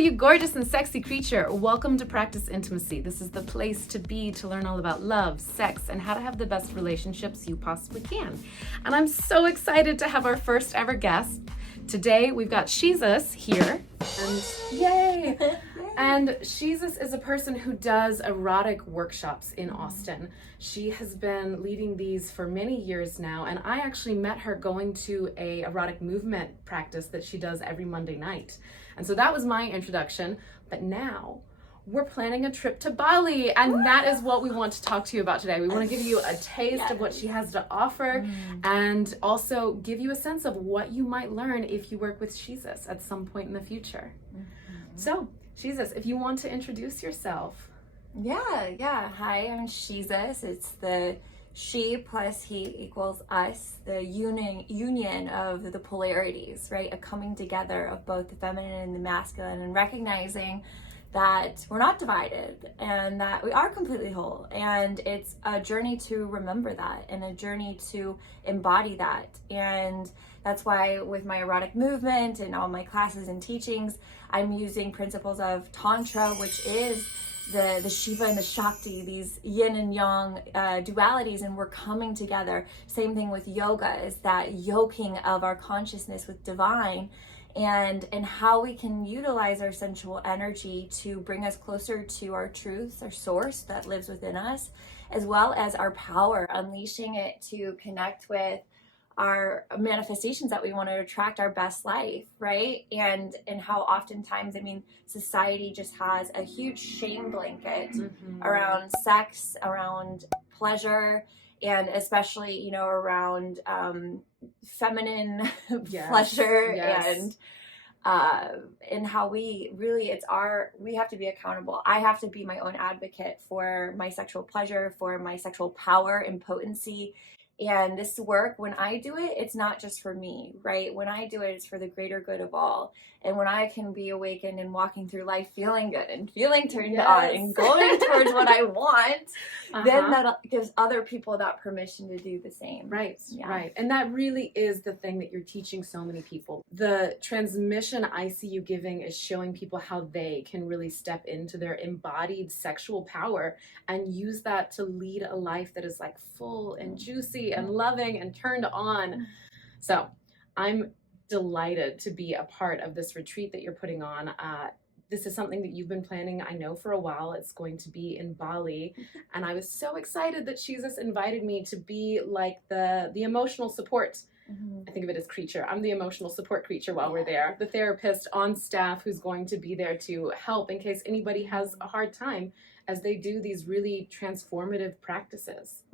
you gorgeous and sexy creature. Welcome to Practice Intimacy. This is the place to be to learn all about love, sex, and how to have the best relationships you possibly can. And I'm so excited to have our first ever guest. Today we've got Shesuz here. And yay! And Shesuz is a person who does erotic workshops in Austin. She has been leading these for many years now, and I actually met her going to a erotic movement practice that she does every Monday night. And so that was my introduction, but now we're planning a trip to Bali, and that is what we want to talk to you about today. We want to give you a taste of what she has to offer, and also give you a sense of what you might learn if you work with Shesuz at some point in the future. So, Shesuz, if you want to introduce yourself. Yeah. Hi, I'm Shesuz. It's the she plus he equals us, the union of the polarities, right? A coming together of both the feminine and the masculine, and recognizing that we're not divided and that we are completely whole. And it's a journey to remember that and a journey to embody that. And that's why with my erotic movement and all my classes and teachings, I'm using principles of Tantra, which is the Shiva and the Shakti, these yin and yang dualities, and we're coming together. Same thing with yoga, is that yoking of our consciousness with divine, and how we can utilize our sensual energy to bring us closer to our truth, our source that lives within us, as well as our power, unleashing it to connect with our manifestations that we want to attract our best life, right? And how oftentimes, society just has a huge shame blanket around sex, around pleasure, and especially, around feminine pleasure, and how we really, we have to be accountable. I have to be my own advocate for my sexual pleasure, for my sexual power and potency. And this work, when I do it, it's not just for me, right? When I do it, it's for the greater good of all. And when I can be awakened and walking through life feeling good and feeling turned on and going towards what I want, then that gives other people that permission to do the same. Right. And that really is the thing that you're teaching so many people. The transmission I see you giving is showing people how they can really step into their embodied sexual power and use that to lead a life that is like full and juicy and loving and turned on. So I'm delighted to be a part of this retreat that you're putting on. This is something that you've been planning, I know, for a while. It's going to be in Bali. And I was so excited that Shesuz invited me to be like the emotional support. I think of it as creature. I'm the emotional support creature while we're there. The therapist on staff who's going to be there to help in case anybody has a hard time as they do these really transformative practices.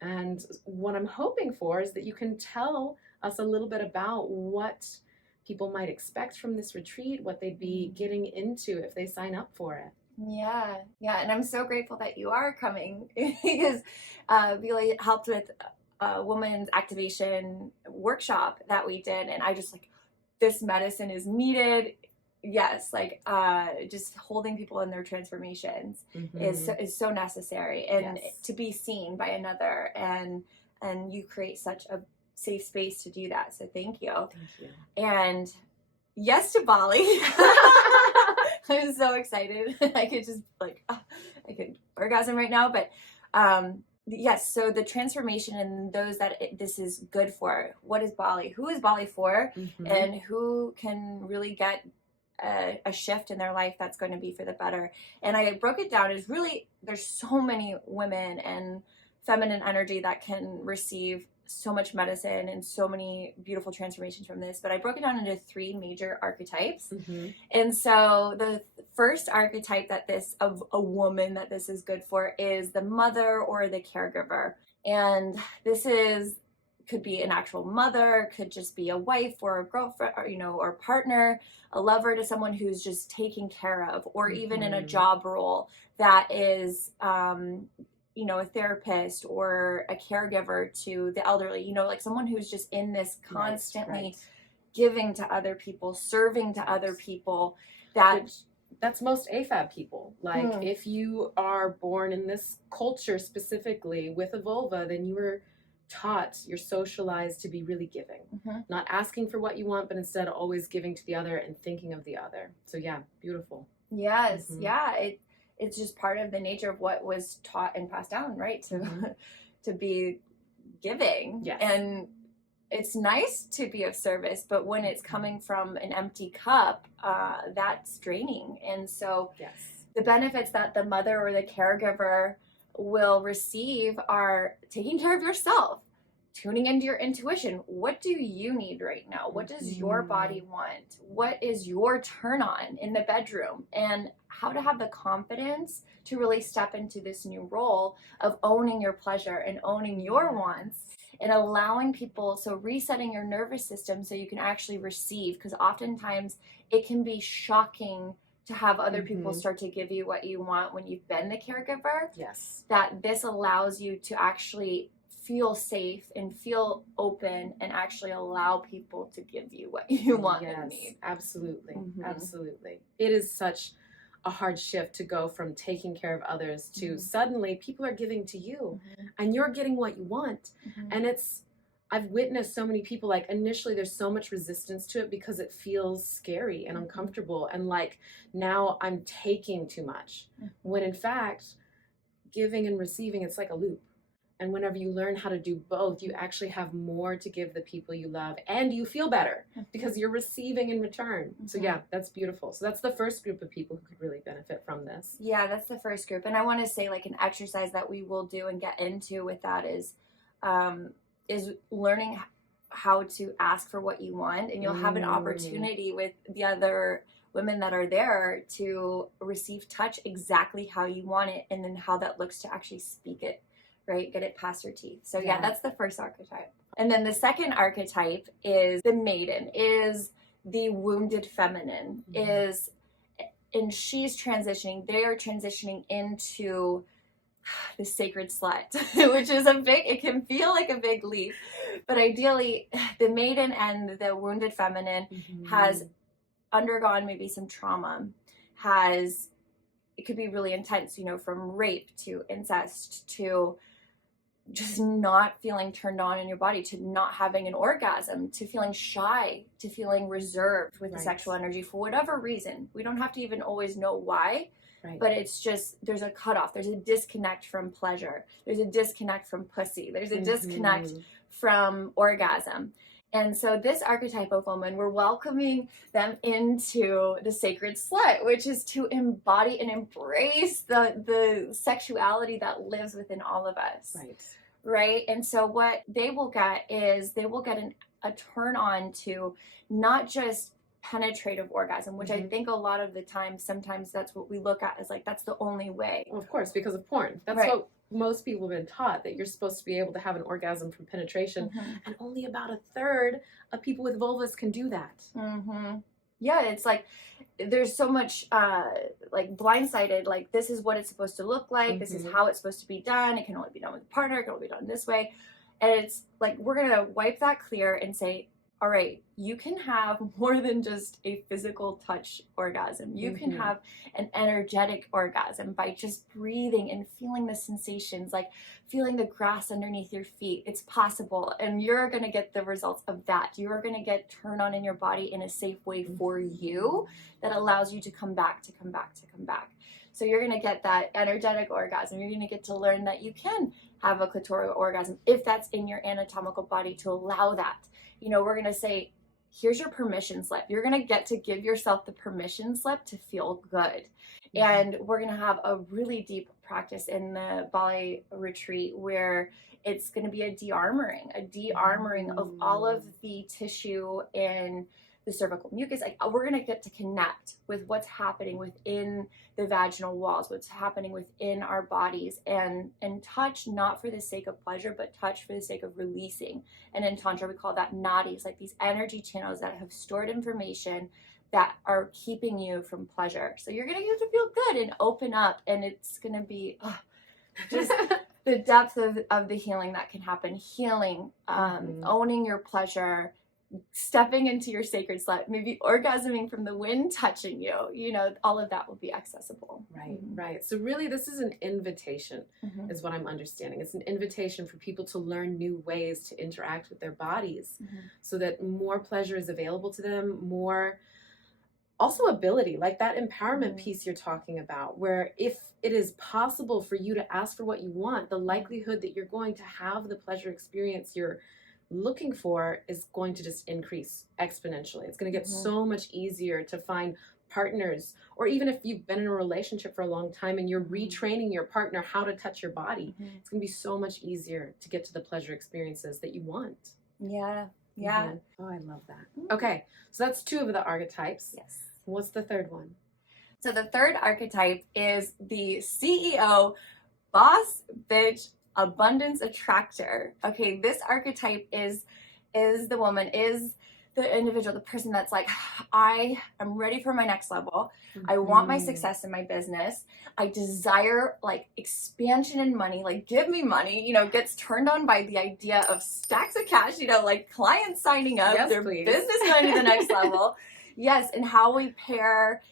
And what I'm hoping for is that you can tell us a little bit about what people might expect from this retreat, what they'd be getting into if they sign up for it. Yeah. And I'm so grateful that you are coming because Bula helped with a woman's activation workshop that we did, and I just this medicine is needed. Yes, just holding people in their transformations is so necessary, and to be seen by another, and you create such a safe space to do that. So thank you. And yes to Bali. I'm so excited. I could just I could orgasm right now, but yes, so the transformation and those that this is good for. What is Bali? Who is Bali for? And who can really get a shift in their life that's going to be for the better? And I broke it down as really, there's so many women and feminine energy that can receive so much medicine and so many beautiful transformations from this, but I broke it down into 3 major archetypes. And so the first archetype of a woman that this is good for is the mother or the caregiver. And this could be an actual mother, could just be a wife or a girlfriend, or, or partner, a lover to someone who's just taking care of, or even in a job role that is, a therapist or a caregiver to the elderly, someone who's just in this constantly giving to other people, serving to other people. That's most AFAB people. If you are born in this culture specifically with a vulva, then you were taught, you're socialized to be really giving, not asking for what you want, but instead always giving to the other and thinking of the other. So yeah, beautiful. Yes. Yeah. It's just part of the nature of what was taught and passed down, right? To be giving. Yes. And it's nice to be of service, but when it's coming from an empty cup, that's draining. And so yes, the benefits that the mother or the caregiver will receive are taking care of yourself, tuning into your intuition. What do you need right now? What does your body want? What is your turn on in the bedroom? And how to have the confidence to really step into this new role of owning your pleasure and owning your wants and allowing people, so resetting your nervous system so you can actually receive, because oftentimes it can be shocking to have other people start to give you what you want when you've been the caregiver. Yes. That this allows you to actually feel safe and feel open and actually allow people to give you what you want and need. Absolutely. Absolutely. It is such a hard shift to go from taking care of others to suddenly people are giving to you and you're getting what you want. And I've witnessed so many people, like initially there's so much resistance to it because it feels scary and uncomfortable. And like, now I'm taking too much. When in fact, giving and receiving, it's like a loop. And whenever you learn how to do both, you actually have more to give the people you love and you feel better because you're receiving in return. So yeah, that's beautiful. So that's the first group of people who could really benefit from this. Yeah, that's the first group. And I want to say like an exercise that we will do and get into with that is learning how to ask for what you want. And you'll have an opportunity with the other women that are there to receive touch exactly how you want it, and then how that looks to actually speak it, right? Get it past your teeth. So yeah, that's the first archetype. And then the second archetype is the maiden, is the wounded feminine, and she's transitioning, they are transitioning into the sacred slut, which is it can feel like a big leap, but ideally the maiden and the wounded feminine has undergone maybe some trauma, it could be really intense, from rape to incest to just not feeling turned on in your body, to not having an orgasm, to feeling shy, to feeling reserved with the sexual energy for whatever reason. We don't have to even always know why. But it's just, there's a cutoff. There's a disconnect from pleasure. There's a disconnect from pussy. There's a disconnect from orgasm. And so this archetype of woman, we're welcoming them into the sacred slut, which is to embody and embrace the sexuality that lives within all of us. Right? And so what they will get is they will get a turn on to not just penetrative orgasm, which I think a lot of the time, sometimes that's what we look at as like, that's the only way. Well, of course, because of porn. That's what most people have been taught, that you're supposed to be able to have an orgasm from penetration. And only about a third of people with vulvas can do that. Yeah, it's like, there's so much like blindsided, like this is what it's supposed to look like. This is how it's supposed to be done. It can only be done with a partner. It can only be done this way. And it's like, we're going to wipe that clear and say, all right, you can have more than just a physical touch orgasm. You can have an energetic orgasm by just breathing and feeling the sensations, like feeling the grass underneath your feet. It's possible. And you're going to get the results of that. You're going to get turned on in your body in a safe way for you that allows you to come back, to come back, to come back. So you're going to get that energetic orgasm. You're going to get to learn that you can have a clitoral orgasm if that's in your anatomical body, to allow that. We're going to say, here's your permission slip. You're going to get to give yourself the permission slip to feel good. And we're going to have a really deep practice in the Bali retreat where it's going to be a de-armoring of all of the tissue and the cervical mucus. Like, we're going to get to connect with what's happening within the vaginal walls, what's happening within our bodies, and touch not for the sake of pleasure, but touch for the sake of releasing. And in Tantra, we call that nadis, like these energy channels that have stored information that are keeping you from pleasure. So you're going to get to feel good and open up, and it's going to be just the depth of the healing that can happen. Healing, owning your pleasure, stepping into your sacred slut, maybe orgasming from the wind touching you, you know, all of that will be accessible. Right, right. So really this is an invitation is what I'm understanding. It's an invitation for people to learn new ways to interact with their bodies so that more pleasure is available to them, more also ability, like that empowerment piece you're talking about, where if it is possible for you to ask for what you want, the likelihood that you're going to have the pleasure experience you're looking for is going to just increase exponentially. It's going to get so much easier to find partners, or even if you've been in a relationship for a long time and you're retraining your partner how to touch your body, it's going to be so much easier to get to the pleasure experiences that you want. Yeah. Oh, I love that. Okay, so that's 2 of the archetypes. Yes. What's the third one? So the third archetype is the CEO, boss bitch, abundance attractor. Okay, this archetype is the woman, is the individual, the person that's like, I am ready for my next level. I want my success in my business. I desire like expansion in money, like give me money, you know, gets turned on by the idea of stacks of cash, you know, like clients signing up, their business going to the next level. Yes, and how we pair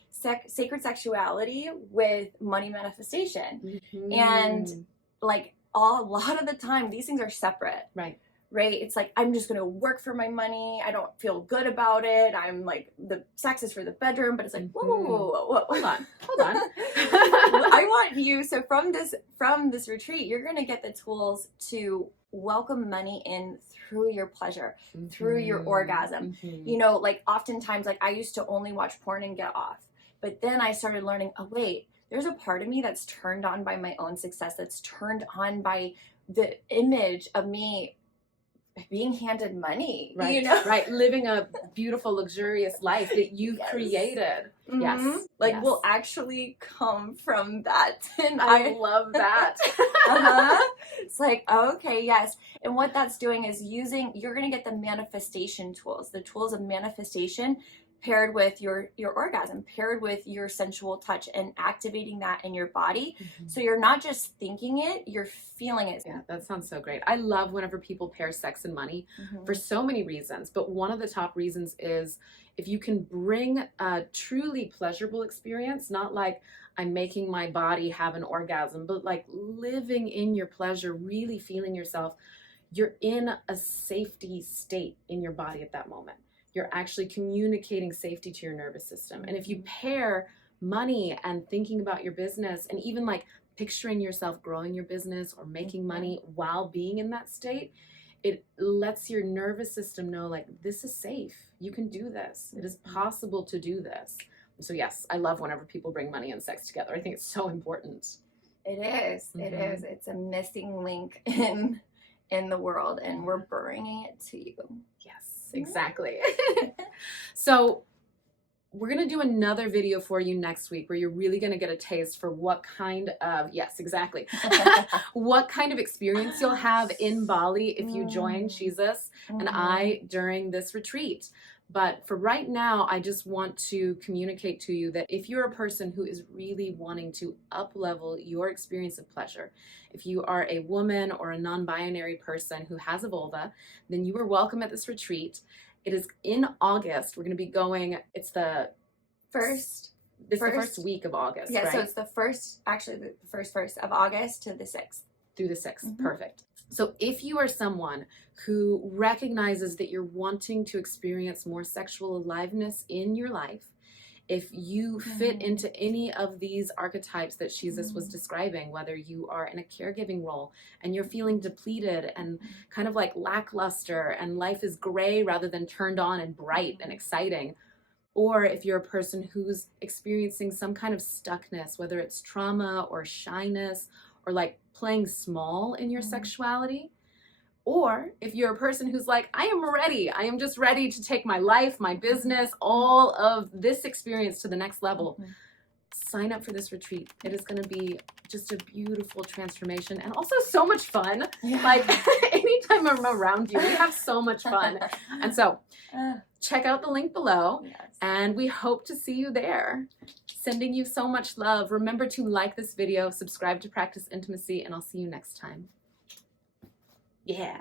sacred sexuality with money manifestation. And like a lot of the time, these things are separate. Right? It's like, I'm just going to work for my money. I don't feel good about it. I'm like, the sex is for the bedroom, but it's like, whoa. Hold on. I want you. So from this retreat, you're going to get the tools to welcome money in through your pleasure, through your orgasm. You know, like oftentimes, like I used to only watch porn and get off. But then I started learning, oh, wait, there's a part of me that's turned on by my own success, that's turned on by the image of me being handed money, you know? Living a beautiful, luxurious life that you've created. Like will actually come from that. And I love that. It's like, okay, yes. And what that's doing is you're going to get the manifestation tools, the tools of manifestation paired with your orgasm, paired with your sensual touch and activating that in your body. So you're not just thinking it, you're feeling it. Yeah, that sounds so great. I love whenever people pair sex and money for so many reasons. But one of the top reasons is if you can bring a truly pleasurable experience, not like I'm making my body have an orgasm, but like living in your pleasure, really feeling yourself, you're in a safety state in your body at that moment. You're actually communicating safety to your nervous system. And if you pair money and thinking about your business and even like picturing yourself growing your business or making money while being in that state, it lets your nervous system know like, this is safe. You can do this. It is possible to do this. So yes, I love whenever people bring money and sex together. I think it's so important. It is. It is. It's a missing link in the world, and we're bringing it to you. Yes. Exactly. So we're going to do another video for you next week where you're really going to get a taste for what kind of, what kind of experience you'll have in Bali if you join Shesuz and I during this retreat. But for right now, I just want to communicate to you that if you're a person who is really wanting to up-level your experience of pleasure, if you are a woman or a non-binary person who has a vulva, then you are welcome at this retreat. It is in August. We're going to be going, it's the first week of August, yeah, right? So it's the first of August to the 6th. Through the 6th, perfect. So if you are someone who recognizes that you're wanting to experience more sexual aliveness in your life, if you fit into any of these archetypes that Shesuz was describing, whether you are in a caregiving role and you're feeling depleted and kind of like lackluster and life is gray rather than turned on and bright and exciting, or if you're a person who's experiencing some kind of stuckness, whether it's trauma or shyness or like playing small in your sexuality, or if you're a person who's like, I am ready. I am just ready to take my life, my business, all of this experience to the next level. Sign up for this retreat. It is going to be just a beautiful transformation and also so much fun. Like anytime I'm around you, we have so much fun. And so check out the link below and we hope to see you there. Sending you so much love. Remember to like this video, subscribe to Practice Intimacy, and I'll see you next time. Yeah.